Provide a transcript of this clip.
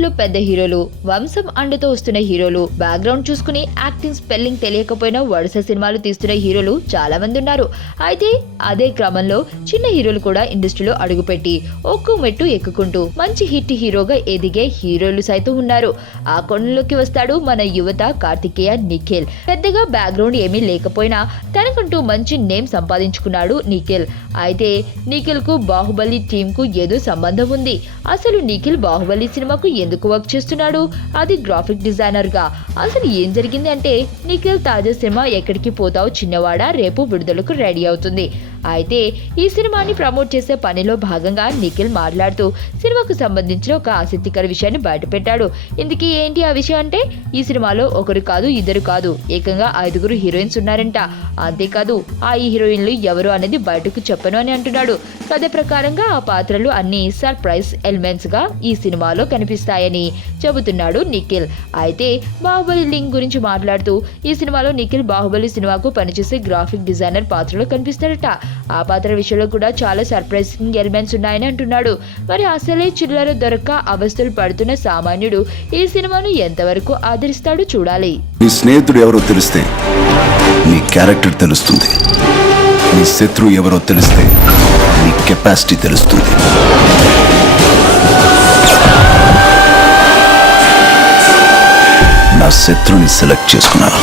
బాలీవుడ్ లో పెద్ద హీరోలు, వంశం అండుతో వస్తున్న హీరోలు, బ్యాక్గ్రౌండ్ చూసుకుని యాక్టింగ్ స్పెల్లింగ్ తెలియకపోయినా వరుస సినిమాలు తీస్తున్న హీరోలు చాలా మంది ఉన్నారు. అయితే అదే క్రమంలో చిన్న హీరోలు కూడా ఇండస్ట్రీలో అడుగుపెట్టి ఒక్కో మెట్టు ఎక్కుకుంటూ మంచి హిట్ హీరోగా ఎదిగే హీరోలు సైతం ఉన్నారు. ఆ కోణంలోకి వస్తాడు మన యువత కార్తికేయ నిఖిల్. పెద్దగా బ్యాక్గ్రౌండ్ ఏమీ లేకపోయినా తనకంటూ మంచి నేమ్ సంపాదించుకున్నాడు నిఖిల్. అయితే నిఖిల్ కు బాహుబలి టీమ్ కు ఏదో సంబంధం ఉంది. అసలు నిఖిల్ బాహుబలి సినిమాకు ఎందుకు వర్క్ చేస్తున్నాడు? అది గ్రాఫిక్ డిజైనర్ గా. అసలు ఏం జరిగింది అంటే నిఖిల్ తాజా సినిమా ఎక్కడికి పోతావు చిన్నవాడా రేపు విడుదలకు రెడీ అవుతుంది. అయితే ఈ సినిమాని ప్రమోట్ చేసే పనిలో భాగంగా నిఖిల్ మాట్లాడుతూ సినిమాకు సంబంధించిన ఒక ఆసక్తికర విషయాన్ని బయటపెట్టాడు. ఇందుకీ ఏంటి ఆ విషయం అంటే ఈ సినిమాలో ఒకరు కాదు, ఇద్దరు కాదు, ఏకంగా 5 హీరోయిన్స్ ఉన్నారంట. అంతేకాదు ఆ హీరోయిన్లు ఎవరు అనేది బయటకు చెప్పను అని అంటున్నాడు. కథ ప్రకారంగా ఆ పాత్రలు అన్ని సర్ప్రైజ్ ఎలిమెంట్స్ గా ఈ సినిమాలో కనిపిస్తాయని చెబుతున్నాడు నిఖిల్. అయితే బాహుబలి లింక్ గురించి మాట్లాడుతూ ఈ సినిమాలో నిఖిల్ బాహుబలి సినిమాకు పనిచేసే గ్రాఫిక్ డిజైనర్ పాత్రలో కనిపిస్తాడట. ఆ పాత్ర విషయంలో కూడా చాలా సర్ప్రైజింగ్ ఎలిమెంట్స్ ఉన్నాయని అంటున్నాడు. మరి అసలే చిల్లర దొరక్క అవస్థలు పడుతున్న సామాన్యుడు ఈ సినిమాను ఎంతవరకు ఆదరిస్తాడో చూడాలి. నీ స్నేహితుడు ఎవరో తెలిస్తే నీ క్యారెక్టర్ తెలుస్తుంది. నీ శత్రువు ఎవరో తెలిస్తే నీ కెపాసిటీ తెలుస్తుంది. నా శత్రువుని సెలెక్ట్ చేసుకున్నాను.